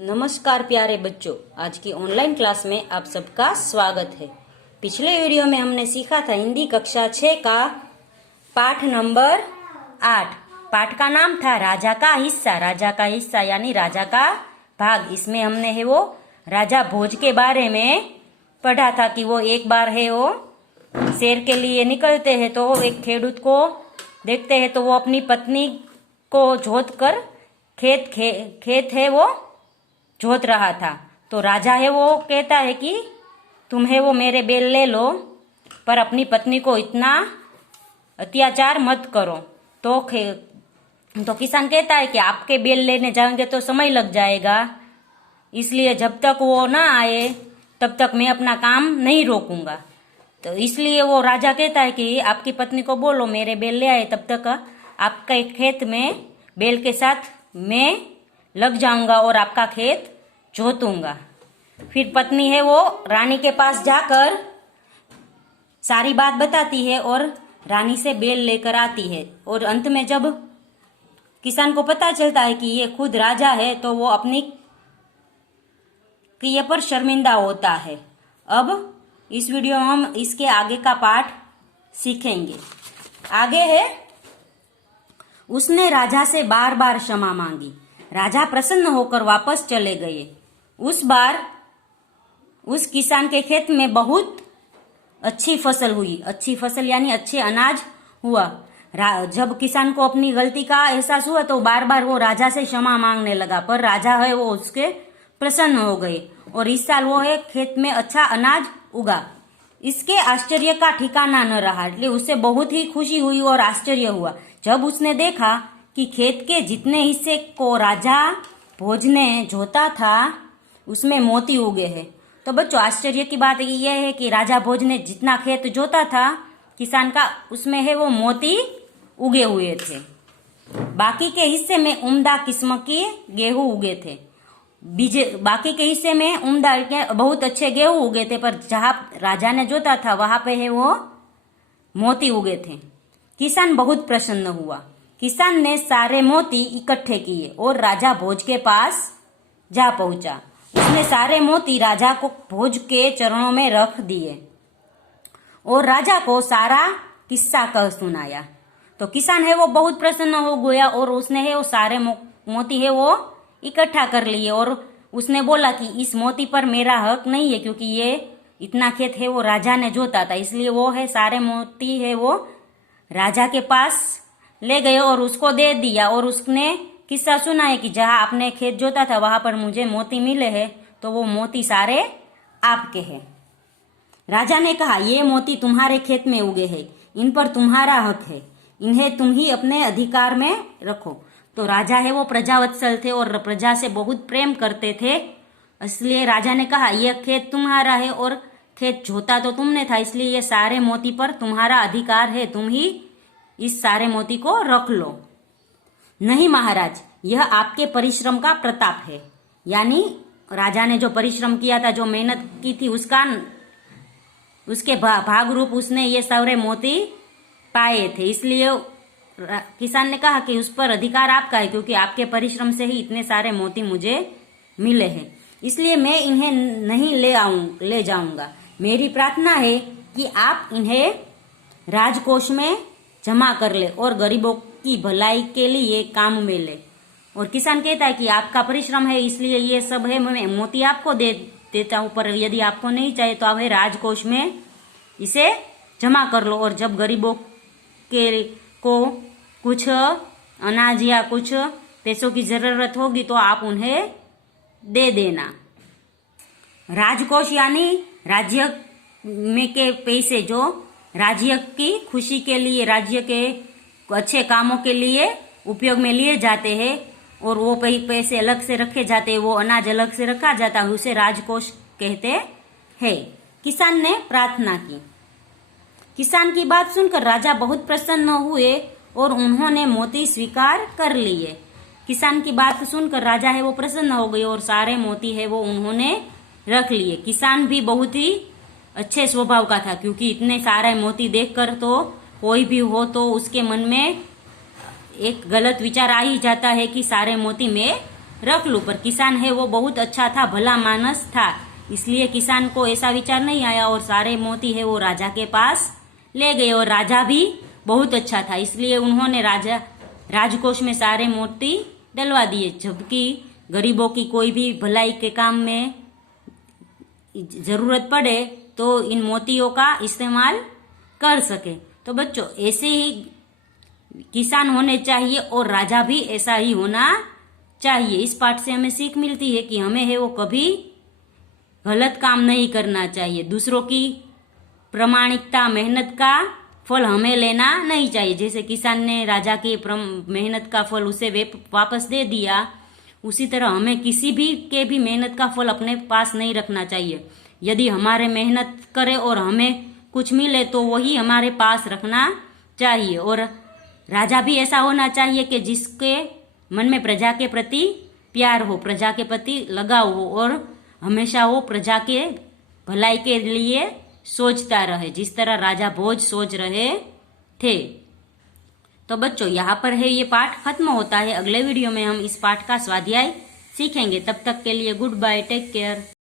नमस्कार प्यारे बच्चों, आज की ऑनलाइन क्लास में आप सबका स्वागत है। पिछले वीडियो में हमने सीखा था हिंदी कक्षा 6 का पाठ नंबर 8। पाठ का नाम था राजा का हिस्सा। राजा का हिस्सा यानी राजा का भाग। इसमें हमने है वो राजा भोज के बारे में पढ़ा था कि वो एक बार है वो शेर के लिए निकलते हैं तो एक खेडूत को देखते हैं तो वो अपनी पत्नी को जोत कर खेत है वो जोत रहा था। तो राजा है वो कहता है कि तुम है वो मेरे बेल ले लो, पर अपनी पत्नी को इतना अत्याचार मत करो। तो किसान कहता है कि आपके बेल लेने जाएंगे तो समय लग जाएगा, इसलिए जब तक वो ना आए तब तक मैं अपना काम नहीं रोकूंगा। तो इसलिए वो राजा कहता है कि आपकी पत्नी को बोलो मेरे बेल ले आए, तब तक आपके खेत में बेल के साथ मैं लग जाऊंगा और आपका खेत जोतूंगा। फिर पत्नी है वो रानी के पास जाकर सारी बात बताती है और रानी से बेल लेकर आती है। और अंत में जब किसान को पता चलता है कि ये खुद राजा है तो वो अपनी क्रिया पर शर्मिंदा होता है। अब इस वीडियो में हम इसके आगे का पाठ सीखेंगे। आगे है, उसने राजा से बार बार क्षमा मांगी। राजा प्रसन्न होकर वापस चले गए। उस बार उस किसान के खेत में बहुत अच्छी फसल हुई। अच्छी फसल यानी अच्छे अनाज हुआ। जब किसान को अपनी गलती का एहसास हुआ तो बार बार वो राजा से क्षमा मांगने लगा, पर राजा है वो उसके प्रसन्न हो गए और इस साल वो है खेत में अच्छा अनाज उगा। इसके आश्चर्य का ठिकाना न रहा, इसलिए उसे बहुत ही खुशी हुई और आश्चर्य हुआ जब उसने देखा कि खेत के जितने हिस्से को राजा भोज ने जोता था उसमें मोती उगे हैं। तो बच्चों, आश्चर्य की बात यह है कि राजा भोज ने जितना खेत जोता था किसान का, उसमें है वो मोती उगे हुए थे। बाकी के हिस्से में उम्दा किस्म के गेहूं उगे थे। बाकी के हिस्से में उम्दा बहुत अच्छे गेहूं उगे थे, पर जहां राजा ने जोता था वहां पे है वो मोती उगे थे। किसान बहुत प्रसन्न हुआ। किसान ने सारे मोती इकट्ठे किए और राजा भोज के पास जा पहुंचा। उसने सारे मोती राजा को भोज के चरणों में रख दिए और राजा को सारा किस्सा कह सुनाया। तो किसान है वो बहुत प्रसन्न हो गया और उसने है वो सारे मोती है वो इकट्ठा कर लिए और उसने बोला कि इस मोती पर मेरा हक नहीं है, क्योंकि ये इतना खेत है वो राजा ने जोता था, इसलिए वो है सारे मोती है वो राजा के पास ले गए और उसको दे दिया। और उसने किस्सा सुना है कि जहां आपने खेत जोता था वहां पर मुझे मोती मिले हैं, तो वो मोती सारे आपके हैं। राजा ने कहा, ये मोती तुम्हारे खेत में उगे हैं, इन पर तुम्हारा हक है, इन्हें तुम ही अपने अधिकार में रखो। तो राजा है वो प्रजावत्सल थे और प्रजा से बहुत प्रेम करते थे, इसलिए राजा ने कहा यह खेत तुम्हारा है और खेत जोता तो तुमने था, इसलिए ये सारे मोती पर तुम्हारा अधिकार है, तुम ही इस सारे मोती को रख लो। नहीं महाराज, यह आपके परिश्रम का प्रताप है। यानी राजा ने जो परिश्रम किया था, जो मेहनत की थी, उसके भाग रूप उसने ये सारे मोती पाए थे, इसलिए किसान ने कहा कि उस पर अधिकार आपका है, क्योंकि आपके परिश्रम से ही इतने सारे मोती मुझे मिले हैं, इसलिए मैं इन्हें नहीं ले जाऊंगा। मेरी प्रार्थना है कि आप इन्हें राजकोष में जमा कर ले और गरीबों की भलाई के लिए काम में ले। और किसान कहता है कि आपका परिश्रम है, इसलिए ये सब है, मैं मोती आपको दे देता हूं, पर यदि आपको नहीं चाहिए तो आप राजकोष में इसे जमा कर लो और जब गरीबों को कुछ अनाज या कुछ पैसों की जरूरत होगी तो आप उन्हें दे देना। राजकोष यानी राज्य में के पैसे जो राज्य की खुशी के लिए, राज्य के अच्छे कामों के लिए उपयोग में लिए जाते हैं और वो पैसे अलग से रखे जाते हैं, वो अनाज अलग से रखा जाता है, उसे राजकोष कहते हैं। किसान ने प्रार्थना की। किसान की बात सुनकर राजा बहुत प्रसन्न हुए और उन्होंने मोती स्वीकार कर लिए। किसान की बात सुनकर राजा है वो प्रसन्न हो गए और सारे मोती है वो उन्होंने रख लिए। किसान भी बहुत ही अच्छे स्वभाव का था, क्योंकि इतने सारे मोती देखकर तो कोई भी हो तो उसके मन में एक गलत विचार आ ही जाता है कि सारे मोती मैं रख लूं, पर किसान है वो बहुत अच्छा था, भला मानस था, इसलिए किसान को ऐसा विचार नहीं आया और सारे मोती है वो राजा के पास ले गए। और राजा भी बहुत अच्छा था, इसलिए उन्होंने राजकोष में सारे मोती डलवा दिए, जबकि गरीबों की कोई भी भलाई के काम में जरूरत पड़े तो इन मोतियों का इस्तेमाल कर सके। तो बच्चों, ऐसे ही किसान होने चाहिए और राजा भी ऐसा ही होना चाहिए। इस पाठ से हमें सीख मिलती है कि हमें है वो कभी गलत काम नहीं करना चाहिए, दूसरों की प्रामाणिकता मेहनत का फल हमें लेना नहीं चाहिए। जैसे किसान ने राजा की मेहनत का फल उसे वापस दे दिया, उसी तरह हमें किसी भी के भी मेहनत का फल अपने पास नहीं रखना चाहिए। यदि हमारे मेहनत करे और हमें कुछ मिले तो वही हमारे पास रखना चाहिए। और राजा भी ऐसा होना चाहिए कि जिसके मन में प्रजा के प्रति प्यार हो, प्रजा के प्रति लगाव हो और हमेशा वो प्रजा के भलाई के लिए सोचता रहे, जिस तरह राजा भोज सोच रहे थे। तो बच्चों, यहाँ पर है ये पाठ खत्म होता है। अगले वीडियो में हम इस पाठ का स्वाध्याय सीखेंगे। तब तक के लिए गुड बाय, टेक केयर।